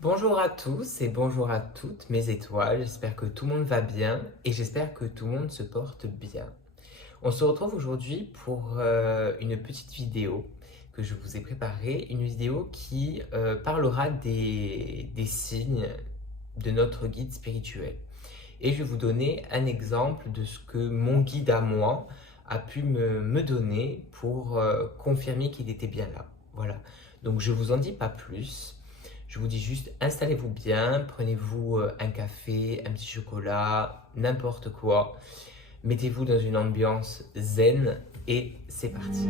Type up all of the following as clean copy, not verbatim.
Bonjour à tous et bonjour à toutes mes étoiles, j'espère que tout le monde va bien et j'espère que tout le monde se porte bien. On se retrouve aujourd'hui pour une petite vidéo que je vous ai préparée, une vidéo qui parlera des signes de notre guide spirituel. Et je vais vous donner un exemple de ce que mon guide à moi a pu me donner pour confirmer qu'il était bien là. Voilà, donc je ne vous en dis pas plus. Je vous dis juste, installez-vous bien, prenez-vous un café, un petit chocolat, n'importe quoi. Mettez-vous dans une ambiance zen et c'est parti.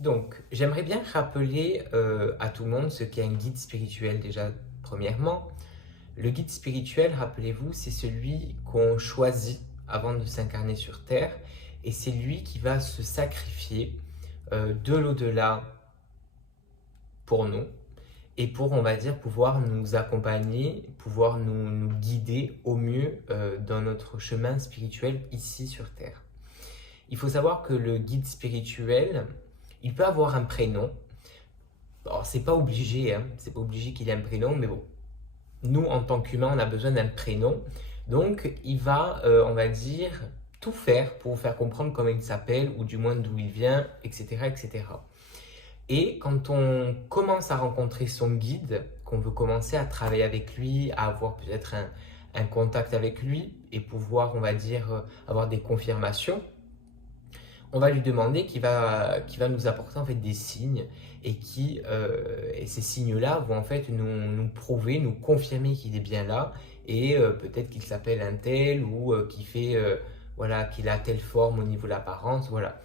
Donc, j'aimerais bien rappeler à tout le monde ce qu'est un guide spirituel déjà, premièrement. Le guide spirituel, rappelez-vous, c'est celui qu'on choisit avant de s'incarner sur Terre et c'est lui qui va se sacrifier de l'au-delà pour nous et pour, on va dire, pouvoir nous accompagner, pouvoir nous guider au mieux dans notre chemin spirituel ici sur Terre. Il faut savoir que le guide spirituel, il peut avoir un prénom. Alors, c'est pas obligé, hein, c'est pas obligé qu'il ait un prénom, mais bon, nous, en tant qu'humains, on a besoin d'un prénom. Donc, il va, on va dire, tout faire pour vous faire comprendre comment il s'appelle, ou du moins d'où il vient, etc., etc. Et quand on commence à rencontrer son guide, qu'on veut commencer à travailler avec lui, à avoir peut-être un contact avec lui, et pouvoir, on va dire, avoir des confirmations, on va lui demander qui va nous apporter en fait des signes et ces signes-là vont en fait nous prouver, nous confirmer qu'il est bien là et peut-être qu'il s'appelle un tel ou qu'il fait voilà qu'il a telle forme au niveau de l'apparence, voilà.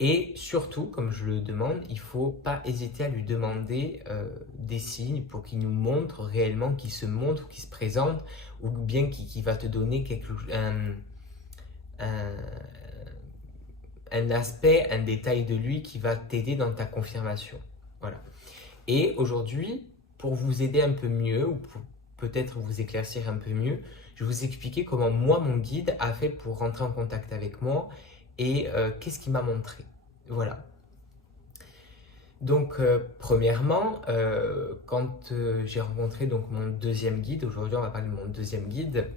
Et surtout, comme je le demande, il ne faut pas hésiter à lui demander des signes pour qu'il nous montre réellement, qu'il se montre, qu'il se présente, ou bien qu'il va te donner un, un aspect, un détail de lui qui va t'aider dans ta confirmation. Voilà. Et aujourd'hui, pour vous aider un peu mieux, ou pour peut-être vous éclaircir un peu mieux, je vais vous expliquer comment moi, mon guide, a fait pour rentrer en contact avec moi et qu'est-ce qu'il m'a montré. Voilà. Donc, premièrement, quand j'ai rencontré donc, mon deuxième guide, aujourd'hui on va parler de mon deuxième guide,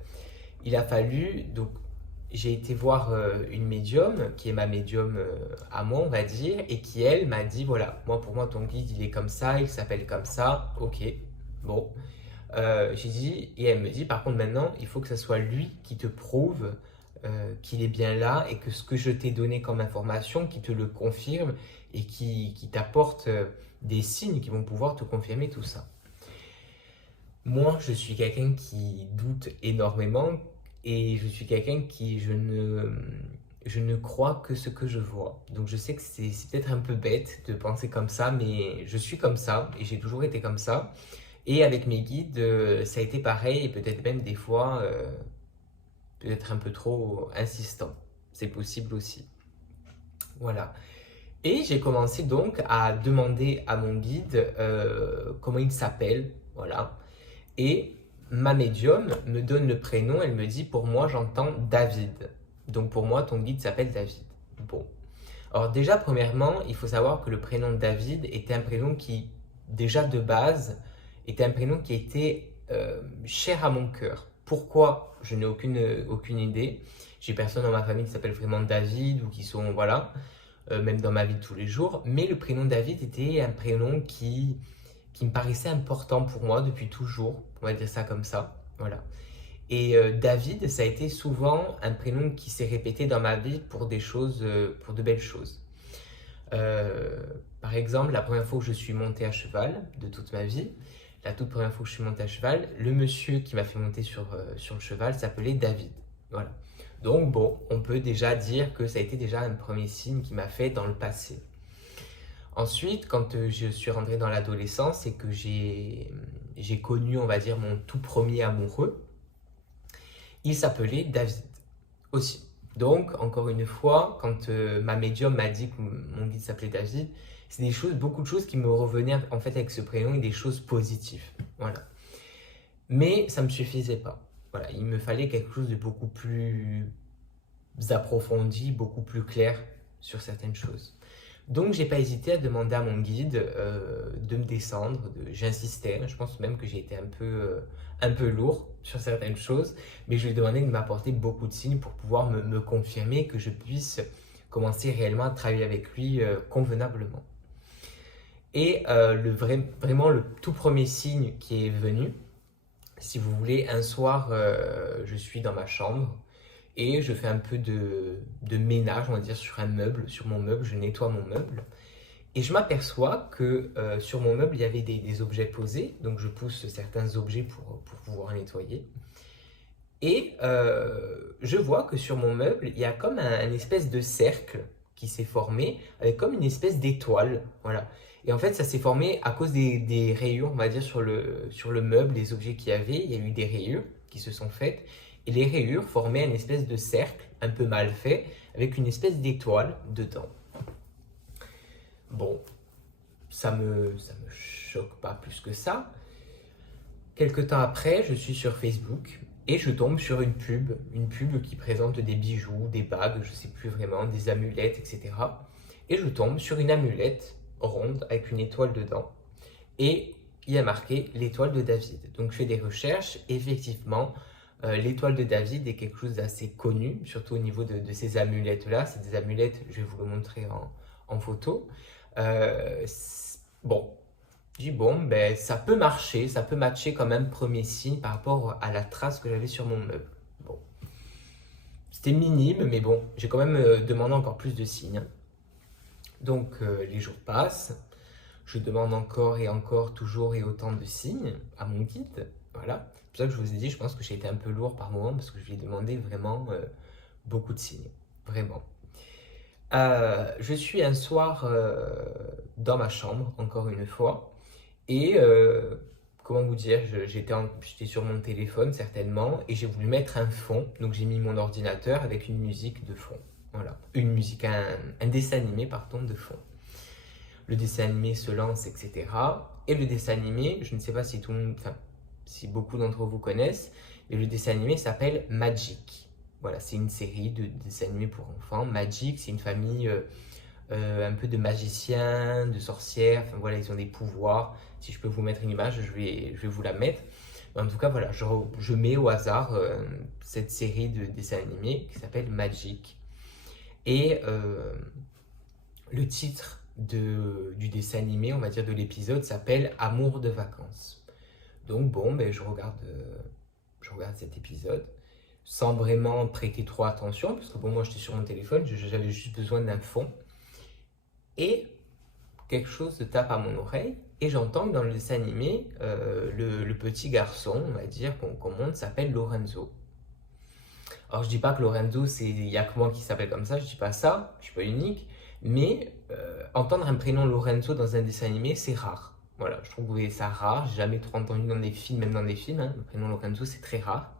il a fallu, donc j'ai été voir une médium, qui est ma médium à moi, on va dire, et qui, elle, m'a dit, voilà, moi, pour moi, ton guide, il est comme ça, il s'appelle comme ça, ok, bon. J'ai dit, et elle me dit, par contre, maintenant, il faut que ce soit lui qui te prouve qu'il est bien là, et que ce que je t'ai donné comme information, qui te le confirme, et qui t'apporte des signes qui vont pouvoir te confirmer tout ça. Moi, je suis quelqu'un qui doute énormément et je suis quelqu'un qui, je ne crois que ce que je vois. Donc je sais que c'est peut-être un peu bête de penser comme ça, mais je suis comme ça et j'ai toujours été comme ça. Et avec mes guides, ça a été pareil et peut-être même des fois, peut-être un peu trop insistant. C'est possible aussi. Voilà. Et j'ai commencé donc à demander à mon guide comment il s'appelle. Voilà. Et ma médium me donne le prénom, elle me dit pour moi j'entends David. Donc pour moi ton guide s'appelle David. Bon. Alors déjà premièrement, il faut savoir que le prénom David était un prénom qui déjà de base était un prénom qui était cher à mon cœur. Pourquoi? Je n'ai aucune idée. J'ai personne dans ma famille qui s'appelle vraiment David ou qui sont voilà, même dans ma vie de tous les jours. Mais le prénom David était un prénom qui me paraissait important pour moi depuis toujours, on va dire ça comme ça, voilà. Et David, ça a été souvent un prénom qui s'est répété dans ma vie pour des choses, pour de belles choses. Par exemple, la première fois où je suis monté à cheval de toute ma vie, la toute première fois où je suis monté à cheval, le monsieur qui m'a fait monter sur le cheval s'appelait David. Voilà. Donc bon, on peut déjà dire que ça a été déjà un premier signe qui m'a fait dans le passé. Ensuite, quand je suis rentré dans l'adolescence et que j'ai connu, on va dire, mon tout premier amoureux, il s'appelait David aussi. Donc, encore une fois, quand ma médium m'a dit que mon guide s'appelait David, c'est beaucoup de choses qui me revenaient en fait avec ce prénom et des choses positives. Voilà. Mais ça ne me suffisait pas. Voilà, il me fallait quelque chose de beaucoup plus approfondi, beaucoup plus clair sur certaines choses. Donc, j'ai pas hésité à demander à mon guide de me descendre. J'insistais, je pense même que j'ai été un peu lourd sur certaines choses, mais je lui ai demandé de m'apporter beaucoup de signes pour pouvoir me confirmer que je puisse commencer réellement à travailler avec lui convenablement. Et vraiment le tout premier signe qui est venu, si vous voulez, un soir, je suis dans ma chambre et je fais un peu de ménage, on va dire, sur mon meuble, je nettoie mon meuble. Et je m'aperçois que sur mon meuble, il y avait des objets posés, donc je pousse certains objets pour pouvoir nettoyer. Et je vois que sur mon meuble, il y a comme un espèce de cercle qui s'est formé, avec comme une espèce d'étoile, voilà. Et en fait, ça s'est formé à cause des rayures, on va dire, sur le meuble, les objets qu'il y avait. Il y a eu des rayures qui se sont faites. Et les rayures formaient une espèce de cercle, un peu mal fait, avec une espèce d'étoile dedans. Bon, ça me choque pas plus que ça. Quelque temps après, je suis sur Facebook et je tombe sur une pub qui présente des bijoux, des bagues, je sais plus vraiment, des amulettes, etc. Et je tombe sur une amulette ronde avec une étoile dedans. Et il y a marqué l'étoile de David. Donc je fais des recherches. Effectivement, l'étoile de David est quelque chose d'assez connu, surtout au niveau de ces amulettes-là. C'est des amulettes, je vais vous le montrer en photo. Bon, je dis bon, ben, ça peut marcher, ça peut matcher quand même, premier signe par rapport à la trace que j'avais sur mon meuble. Bon, c'était minime, mais bon, j'ai quand même demandé encore plus de signes. Donc les jours passent, je demande encore et encore, toujours et autant de signes à mon guide. Voilà, c'est pour ça que je vous ai dit, je pense que j'ai été un peu lourd par moment parce que je lui ai demandé vraiment beaucoup de signes, vraiment. Je suis un soir dans ma chambre, encore une fois, et comment vous dire, j'étais sur mon téléphone certainement, et j'ai voulu mettre un fond, donc j'ai mis mon ordinateur avec une musique de fond. Voilà, un dessin animé, pardon, de fond. Le dessin animé se lance, etc. Et le dessin animé, je ne sais pas si si beaucoup d'entre vous connaissent, mais le dessin animé s'appelle Magic. Voilà, c'est une série de dessins animés pour enfants. Magic, c'est une famille un peu de magiciens, de sorcières. Enfin voilà, ils ont des pouvoirs. Si je peux vous mettre une image, je vais vous la mettre. Mais en tout cas, voilà, je mets au hasard cette série de dessins animés qui s'appelle Magic. Et le titre du dessin animé, on va dire de l'épisode, s'appelle Amour de vacances. Donc bon, ben, je regarde cet épisode sans vraiment prêter trop attention, parce que bon, moi j'étais sur mon téléphone, j'avais juste besoin d'un fond. Et quelque chose se tape à mon oreille, et j'entends que dans le dessin animé, le petit garçon, on va dire, qu'on montre, s'appelle Lorenzo. Alors je dis pas que Lorenzo, il y a que moi qui s'appelle comme ça, je dis pas ça, je suis pas unique, mais entendre un prénom Lorenzo dans un dessin animé, c'est rare. Voilà, je trouve ça rare, j'ai jamais trop entendu dans des films, même dans des films, hein, le prénom Lorenzo, c'est très rare.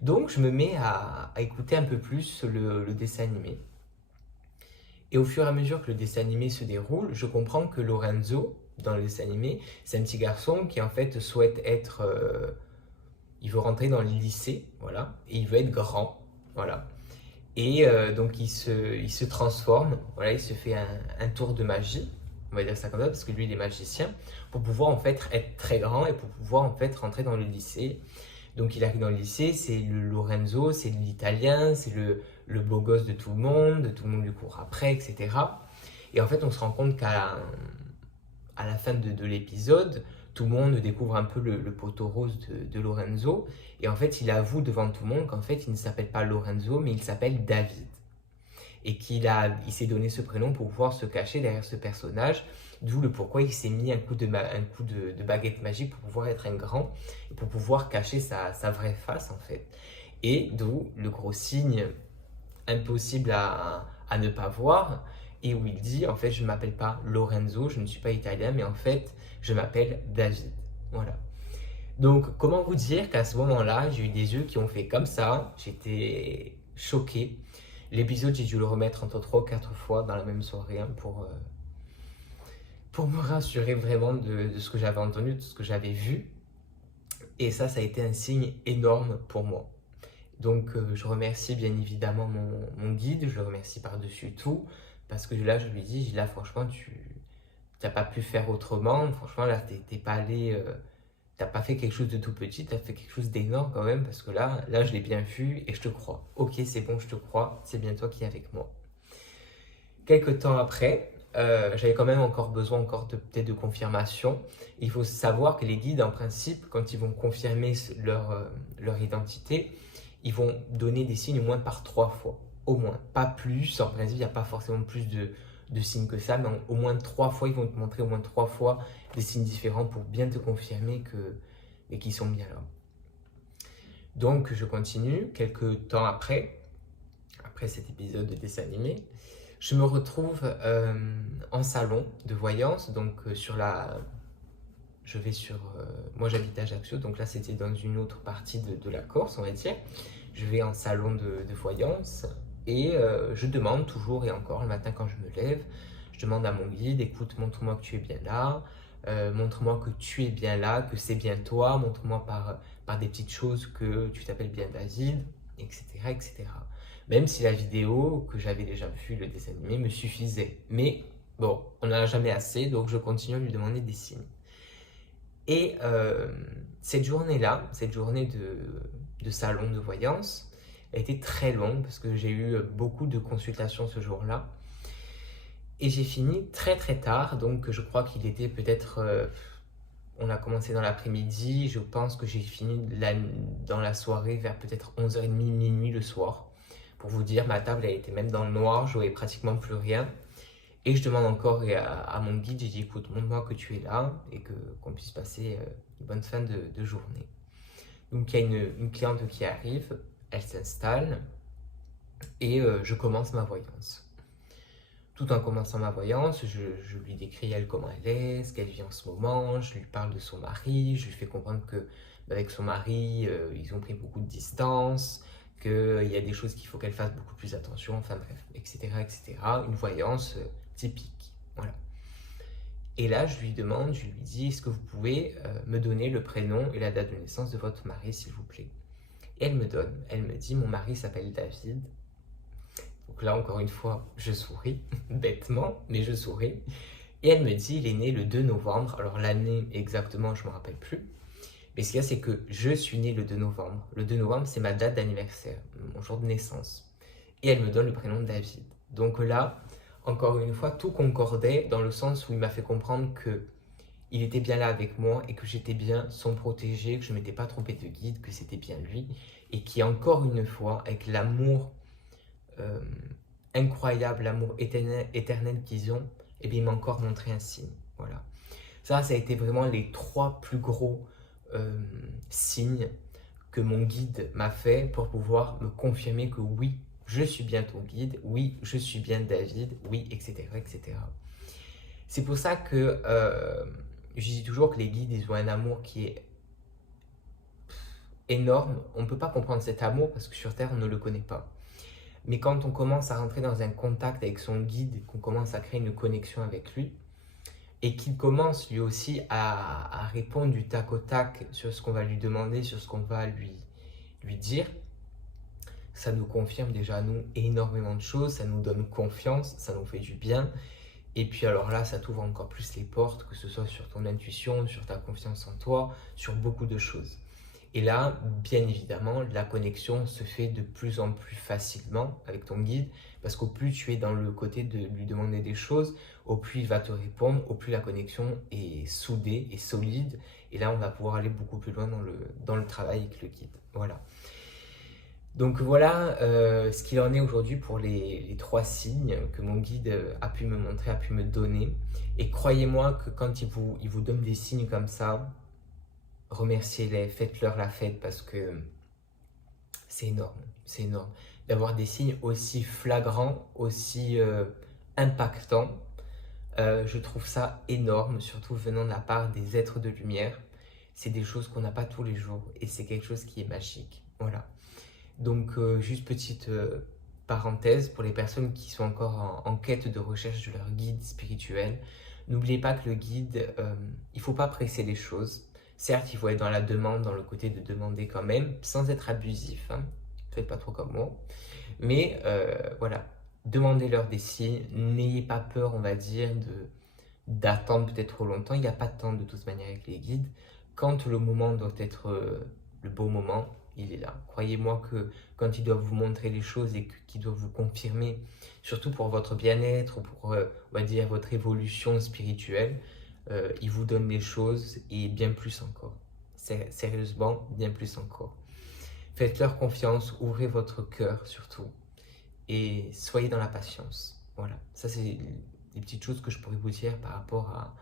Donc je me mets à écouter un peu plus le dessin animé. Et au fur et à mesure que le dessin animé se déroule, je comprends que Lorenzo, dans le dessin animé, c'est un petit garçon qui en fait souhaite être... il veut rentrer dans le lycée, voilà, et il veut être grand, voilà. Et donc il se transforme, voilà, il se fait un tour de magie, on va dire ça comme ça, parce que lui il est magicien, pour pouvoir en fait être très grand et pour pouvoir en fait rentrer dans le lycée. Donc il arrive dans le lycée, c'est le Lorenzo, c'est l'italien, c'est le beau gosse de tout le monde lui court après, etc. Et en fait on se rend compte qu'à la fin de l'épisode, tout le monde découvre un peu le poteau rose de Lorenzo. Et en fait il avoue devant tout le monde qu'en fait il ne s'appelle pas Lorenzo, mais il s'appelle David. Et il s'est donné ce prénom pour pouvoir se cacher derrière ce personnage, d'où le pourquoi il s'est mis un coup de baguette magique pour pouvoir être un grand et pour pouvoir cacher sa vraie face en fait. Et d'où le gros signe impossible à ne pas voir, et où il dit en fait je ne m'appelle pas Lorenzo, je ne suis pas italien, mais en fait je m'appelle David. Voilà. Donc comment vous dire qu'à ce moment-là, j'ai eu des yeux qui ont fait comme ça, j'étais choqué. L'épisode, j'ai dû le remettre entre 3 ou 4 fois dans la même soirée hein, pour me rassurer vraiment de ce que j'avais entendu, de ce que j'avais vu. Et ça a été un signe énorme pour moi. Donc je remercie bien évidemment mon guide, je le remercie par-dessus tout, parce que là je lui dis, là franchement tu n'as pas pu faire autrement, franchement là t'es pas allé, t'as pas fait quelque chose de tout petit, t'as fait quelque chose d'énorme quand même, parce que là je l'ai bien vu et je te crois. Ok c'est bon, je te crois, c'est bien toi qui es avec moi. Quelques temps après, j'avais quand même encore besoin peut-être de confirmation. Il faut savoir que les guides en principe, quand ils vont confirmer leur identité, ils vont donner des signes au moins par 3 fois, au moins, pas plus. En principe, il n'y a pas forcément plus de signes que ça, mais au moins 3 fois, ils vont te montrer au moins 3 fois des signes différents pour bien te confirmer qu'ils sont bien là. Donc, je continue. Quelques temps après cet épisode de dessin animé, je me retrouve en salon de voyance, donc moi j'habite à Ajaccio, donc là c'était dans une autre partie de la Corse, on va dire. Je vais en salon de voyance et je demande toujours et encore le matin quand je me lève, je demande à mon guide, écoute, montre-moi que tu es bien là, montre-moi que tu es bien là, que c'est bien toi, montre-moi par des petites choses que tu t'appelles bien David, etc., etc. Même si la vidéo que j'avais déjà vue, le dessin animé, me suffisait. Mais bon, on n'en a jamais assez, donc je continue à lui demander des signes. Et cette journée-là, cette journée de salon de voyance, a été très longue parce que j'ai eu beaucoup de consultations ce jour-là. Et j'ai fini très très tard, donc je crois qu'il était peut-être... on a commencé dans l'après-midi, je pense que j'ai fini dans la soirée vers peut-être 11h30, minuit le soir. Pour vous dire, ma table elle était même dans le noir, je voyais pratiquement plus rien. Et je demande encore à mon guide, j'ai dit écoute, montre-moi que tu es là et qu'on puisse passer une bonne fin de journée. Donc il y a une cliente qui arrive, elle s'installe et je commence ma voyance. Tout en commençant ma voyance, je lui décris elle comment elle est, ce qu'elle vit en ce moment, je lui parle de son mari, je lui fais comprendre qu'avec son mari, ils ont pris beaucoup de distance, qu'il y a des choses qu'il faut qu'elle fasse beaucoup plus attention, enfin bref, etc. etc. Une voyance typique, voilà. Et là, je lui dis, est-ce que vous pouvez me donner le prénom et la date de naissance de votre mari, s'il vous plaît? Et elle me dit, mon mari s'appelle David. Donc là, encore une fois, je souris, bêtement, mais je souris. Et elle me dit, il est né le 2 novembre. Alors l'année exactement, je ne me rappelle plus. Mais ce qu'il y a, c'est que je suis né le 2 novembre. Le 2 novembre, c'est ma date d'anniversaire, mon jour de naissance. Et elle me donne le prénom de David. Donc là, encore une fois, tout concordait dans le sens où il m'a fait comprendre que il était bien là avec moi et que j'étais bien son protégé, que je ne m'étais pas trompé de guide, que c'était bien lui. Et qui, encore une fois, avec l'amour incroyable, l'amour éternel qu'ils ont, et bien il m'a encore montré un signe. Voilà. Ça a été vraiment les 3 plus gros signes que mon guide m'a fait pour pouvoir me confirmer que oui, je suis bien ton guide, oui, je suis bien David, oui, etc. etc. C'est pour ça que je dis toujours que les guides, ils ont un amour qui est énorme. On ne peut pas comprendre cet amour parce que sur Terre, on ne le connaît pas. Mais quand on commence à rentrer dans un contact avec son guide, qu'on commence à créer une connexion avec lui, et qu'il commence lui aussi à répondre du tac au tac sur ce qu'on va lui demander, sur ce qu'on va lui dire, ça nous confirme déjà nous énormément de choses, ça nous donne confiance, ça nous fait du bien. Et puis alors là, ça t'ouvre encore plus les portes, que ce soit sur ton intuition, sur ta confiance en toi, sur beaucoup de choses. Et là, bien évidemment, la connexion se fait de plus en plus facilement avec ton guide, parce qu'au plus tu es dans le côté de lui demander des choses, au plus il va te répondre, au plus la connexion est soudée et solide. Et là, on va pouvoir aller beaucoup plus loin dans le travail avec le guide. Voilà. Donc voilà ce qu'il en est aujourd'hui pour les 3 signes que mon guide a pu me montrer, a pu me donner. Et croyez-moi que quand il vous donne des signes comme ça, remerciez-les, faites-leur la fête parce que c'est énorme, c'est énorme. D'avoir des signes aussi flagrants, aussi impactants, je trouve ça énorme, surtout venant de la part des êtres de lumière. C'est des choses qu'on n'a pas tous les jours et c'est quelque chose qui est magique. Voilà. Donc, juste petite parenthèse, pour les personnes qui sont encore en quête de recherche de leur guide spirituel, n'oubliez pas que le guide, il ne faut pas presser les choses. Certes, il faut être dans la demande, dans le côté de demander quand même, sans être abusif. Hein. Faites pas trop comme moi. Mais voilà, demandez-leur des signes. N'ayez pas peur, on va dire, d'attendre peut-être trop longtemps. Il n'y a pas de temps de toute manière avec les guides. Quand le moment doit être le beau moment, il est là. Croyez-moi que quand ils doivent vous montrer les choses et qu'ils doivent vous confirmer, surtout pour votre bien-être, pour, on va dire, votre évolution spirituelle, ils vous donnent des choses et bien plus encore. Sérieusement, bien plus encore. Faites-leur confiance, ouvrez votre cœur surtout et soyez dans la patience. Voilà, ça c'est des petites choses que je pourrais vous dire par rapport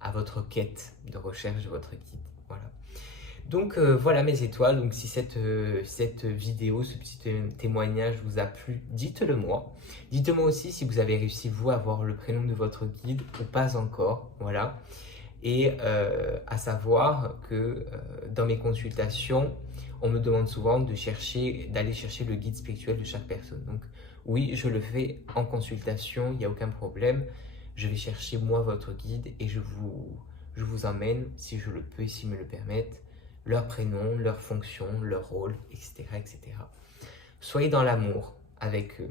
à votre quête de recherche de votre guide. Voilà. Donc voilà mes étoiles, donc si cette vidéo, ce petit témoignage vous a plu, dites-le moi. Dites-moi aussi si vous avez réussi vous à avoir le prénom de votre guide ou pas encore, voilà. Et à savoir que dans mes consultations, on me demande souvent d'aller chercher le guide spirituel de chaque personne. Donc oui, je le fais en consultation, il n'y a aucun problème. Je vais chercher moi votre guide et je vous emmène, si je le peux et s'ils me le permettent, leur prénom, leur fonction, leur rôle, etc., etc. Soyez dans l'amour avec eux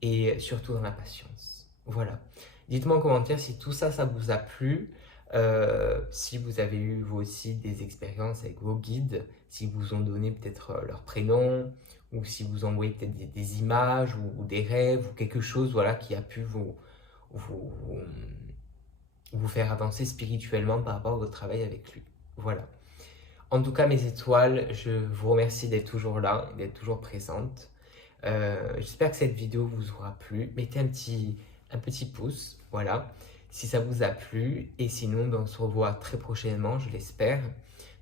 et surtout dans la patience. Voilà. Dites-moi en commentaire si tout ça, ça vous a plu. Si vous avez eu vous aussi des expériences avec vos guides, si vous ont donné peut-être leur prénom, ou si vous envoyez peut-être des images ou des rêves ou quelque chose voilà, qui a pu vous faire avancer spirituellement par rapport à votre travail avec lui. Voilà. En tout cas, mes étoiles, je vous remercie d'être toujours là, d'être toujours présente. J'espère que cette vidéo vous aura plu. Mettez un petit pouce, voilà, si ça vous a plu. Et sinon, on se revoit très prochainement, je l'espère,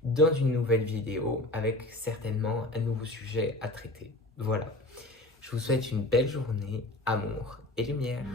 dans une nouvelle vidéo avec certainement un nouveau sujet à traiter. Voilà. Je vous souhaite une belle journée, amour et lumière.